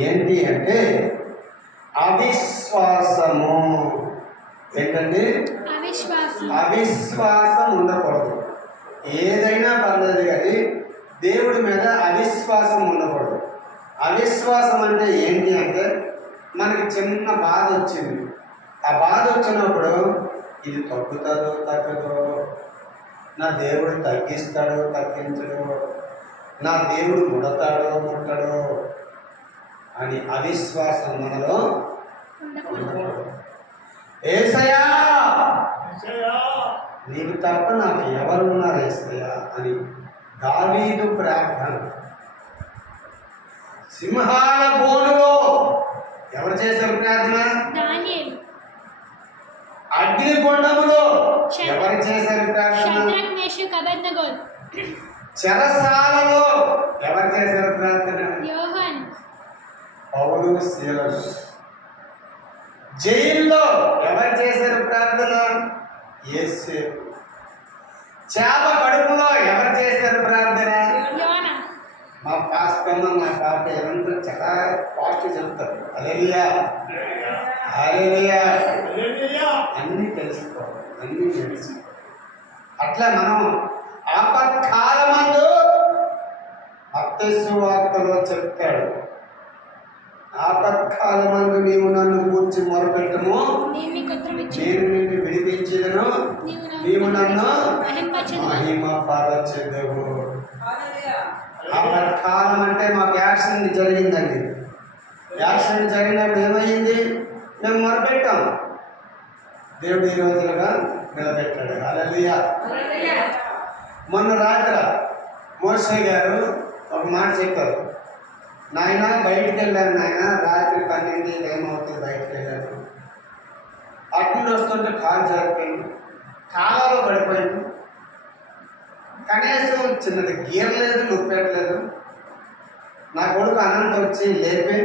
ఏంటి అంటే అవిశ్వాసము. ఏంటండి? అవిశ్వాసం ఉండకూడదు. ఏదైనా పర్లేదు కానీ దేవుడి మీద అవిశ్వాసం ఉండకూడదు. అవిశ్వాసం అంటే ఏంటి అంటే మనకి చిన్న బాధ వచ్చింది. ఆ బాధ వచ్చినప్పుడు ఇది తగ్గుతుందో తగ్గదో, నా దేవుడు తగ్గిస్తాడో తగ్గించడో, నా దేవుడు ముడతాడో ముట్టడో అని అవిశ్వాసం మనలో ఉండకూడదు. యేసయ్యా నీకు తప్ప నాకు ఎవరున్నారు యేసయ్యా అని దావీదు ప్రార్థన. సింహాల బోనులో ఎవరు చేశారు ప్రార్థన? అగ్నిగుండములో ఎవరు చేశారు ప్రార్థన? చెరసాలలో ఎవరు చేశారు ప్రార్థన? పౌలు శీలలు. జైల్లో ఎవరు చేశారు ప్రార్థన? యేసేపు. చేప కడుపులో ఎవరు చేశారు ప్రార్థన? మా పాస్టమ్మ మా పాప ఎవరంతా చాలా పాస్ట్ చెప్తారు. హల్లెలూయా హల్లెలూయా అన్నీ తెలుసుకోవాలి, అన్నీ తెలుసుకోవాలి. అట్లా మనం ఆపత్కాలమందు మత్తయి సువార్తలో చెప్తాడు, ఆపత్కాలమందు నీవు నన్ను గూర్చి మొరపెట్టము, నేను నిన్ను విడిపించెదను, నీవు నన్ను మహిమపరచెదవు. ఆపత్కాలం అంటే మాకు యాక్సిడెంట్ జరిగిందండి. యాక్సిడెంట్ జరిగినప్పుడు ఏమైంది? మేము మొరపెట్టాం, దేవుడు ఈ రోజులుగా నిలబెట్టాడు. హల్లెలూయా. మొన్న రాత్రి మోషే గారు ఒక మాట చెప్పారు, నాయన బయటికి వెళ్ళాను నాయన, రాత్రి 12 ఏమవుతుంది బయటికి వెళ్ళాను, అటు వస్తుంటే కాలు జారిపోయింది, కాలాలో పడిపోయింది, కనీసం చిన్నది గీరలేదు, నొప్పెట్టలేదు. నా కొడుకు అనంత వచ్చి లేపి,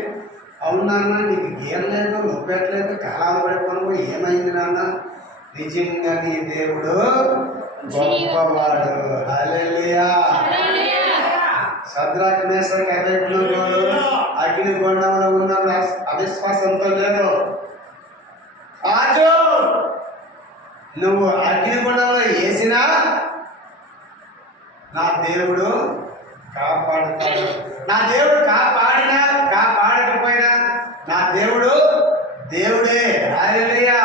అవునన్నా నీకు గీరలేదు, నొప్పెట్టలేదు, కాలాలు పడిపోను, ఏమైంది నాన్న? నిజంగా నీ దేవుడు గొప్పవాడు. హల్లెలూయా. షద్రక్ మేషక్ అబేద్నెగోలు అగ్నిగుండంలో ఉన్న అవిశ్వాసంతో లేరు. రాజు నువ్వు అగ్నిగుండంలో వేసినా నా దేవుడు కాపాడుతాడు. నా దేవుడు కాపాడినా కాపాడకపోయినా నా దేవుడు దేవుడే. హల్లెలూయా.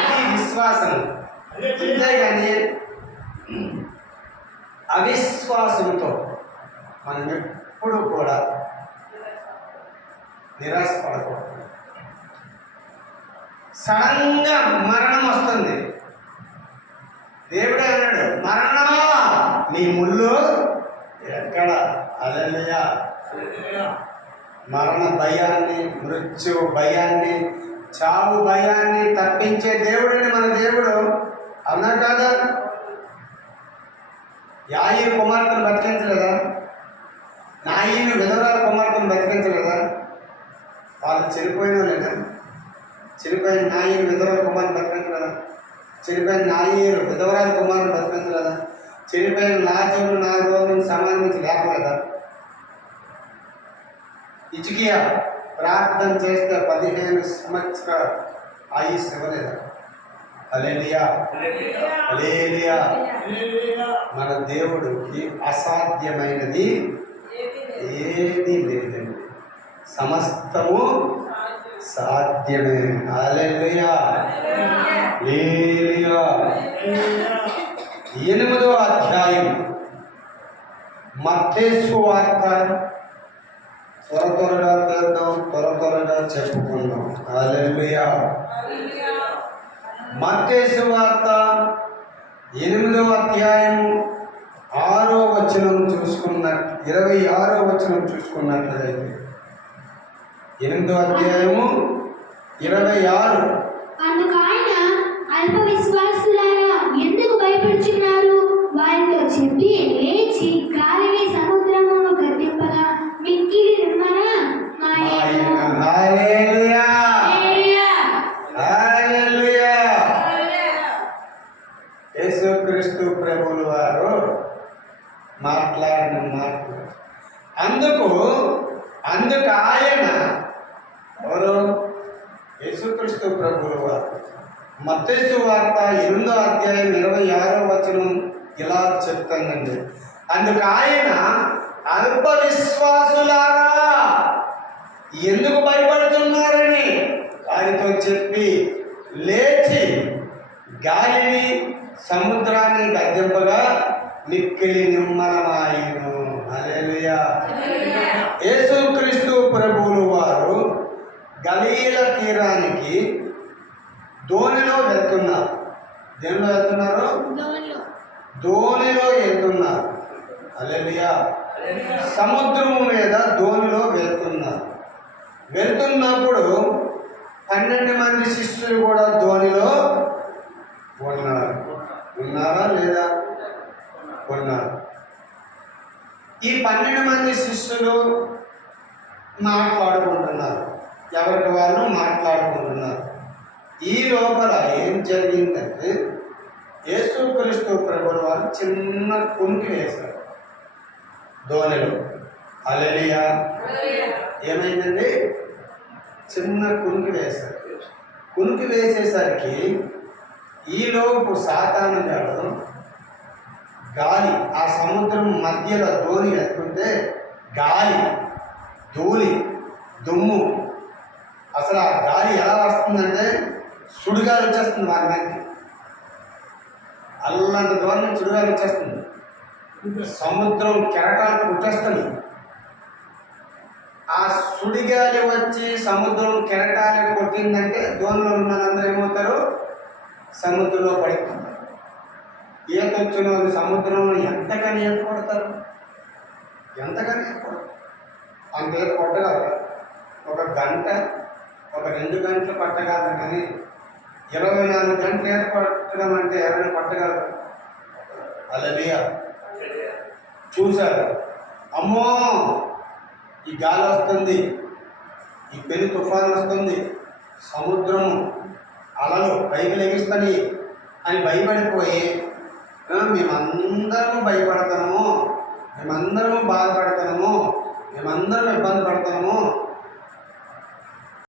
అది విశ్వాసం. అంతేగాని అవిశ్వాసంతో మనం ఎప్పుడు కూడా నిరాశపడకూడదు. సడన్గా మరణం వస్తుంది. దేవుడే అన్నాడు, మరణమా నీ ముళ్ళు ఎక్కడ? హల్లెలూయా. మరణ భయాన్ని, మృత్యు భయాన్ని, చావు భయాన్ని తప్పించే దేవుడిని మన దేవుడు. అవునా కాదా? యాయి కుమార్తెను బతికించలేదా? నాయను విధవరాల కుమార్తెను బతికించలేదా? వాళ్ళు చనిపోయినా లేదా? చనిపోయిన నాయను విధవరాల కుమార్తెను బతికించలేదా? చనిపోయిన నాయను విధవరాల కుమారుని బతికించలేదా? చనిపోయిన లాజరు 4 రోజులు సమాధించి లేపలేదా? హిజ్కియా ప్రార్థన చేస్తే 15 సంవత్సరాలు ఆయుష్ ఇవ్వలేదా? హల్లెలూయా హల్లెలూయా. మన దేవుడికి అసాధ్యమైనది ఏది లేదండి, సమస్తము సాధ్యమే. హల్లెలూయా హల్లెలూయా. 8వ అధ్యాయం మత్తయి సువార్త. త్వరగా చేద్దాం, త్వరగా చెప్పుకుందాం. హల్లెలూయా. మత్తయి సువార్త 8వ అధ్యాయం 6వ వచనం చూసుకున్నట్టు 26వ వచనం చూసుకున్నట్లయితే 8వ అధ్యాయము 26. అందుకు ఆయన, అల్ప విశ్వాసులారా ఎందుకు భయపడుచున్నారు? వారితో చెప్పి, లేచి గాలిని సముద్రమును గద్దింపగా మిక్కిలి నిమ్మన హల్లెలూయా హల్లెలూయా. యేసుక్రీస్తు ప్రభువుల వారు మాట్లాడిన మాటలు అందుకు అందుకు ఆయన ఎవరు? యేసుక్రీస్తు ప్రభువు వారు. మత్తయి సువార్త 8వ అధ్యాయం 26వ వచనం ఇలా చెప్తానండి. అందుకు ఆయన అల్ప విశ్వాసులారా ఎందుకు భయపడుతున్నారని వారితో చెప్పి లేచి గాలిని సముద్రాన్ని గద్దెంపగా మిక్కిలి నిమ్మలమాయెను. హల్లెలూయా. యేసుక్రీస్తు ప్రభువులు వారు గలీల తీరానికి దోణిలో వెళ్తున్నారు. దేనిలో వెళ్తున్నారు? దోణిలో వెళ్తున్నారు. హల్లెలూయా. సముద్రం మీద దోణిలో వెళ్తున్నారు. వెళ్తున్నప్పుడు 12 మంది శిష్యులు కూడా దోణిలో ఉన్నారు. ఉన్నారా లేదా? ఉన్నారు. ఈ 12 మంది శిష్యులు మాట్లాడుకుంటున్నారు. ఎవరికి వాళ్ళు మాట్లాడుకుంటున్నారు. ఈ లోపల ఏం జరిగిందంటే యేసుక్రీస్తు ప్రభువుల వారు చిన్న కునికి వేశారు దోణిలో. హల్లెలూయా. ఏమైందండి? చిన్న కునికి వేశారు. కునికి వేసేసరికి ఈలోపు సాతాను గాడు గాలి ఆ సముద్రం మధ్యలో దోణి వెళ్తుంటే గాలి, ధూళి, దుమ్ము, అసలు ఆ గాలి ఎలా వస్తుందంటే సుడిగాలి వచ్చేస్తుంది. వారి మీదకి అల్లంత దూరం నుంచి సుడిగాలి వచ్చేస్తుంది. సముద్రం కెరటాలు పుట్టేస్తుంది. ఆ సుడిగాలి వచ్చి సముద్రం కెరటాలు కొట్టిందంటే దోణిలో ఉన్న వాళ్ళందరూ ఏమవుతారు? సముద్రంలో పడిపోతారు. ఈత వచ్చిన వాళ్ళు సముద్రంలో ఎంతగాని ఈత కొడతారు, ఎంతగాని ఈత కొడతారు. అంత ఈత కొట్టగలరు. ఒక గంట, ఒక 2 గంటలు పట్టగలరు. కానీ 24 గంటలు ఈత కొట్టడం అంటే ఎవరైనా పట్టగలరు? హల్లెలూయా. చూశారు. అమ్మో ఈ గాలి వస్తుంది, ఈ పెను తుఫాను వస్తుంది, సముద్రం అలలు పైకి లెగిస్తాయి అని భయపడిపోయి మేమందరము భయపడతాము, మేమందరము బాధపడతాము, మేమందరం ఇబ్బంది పడతాము,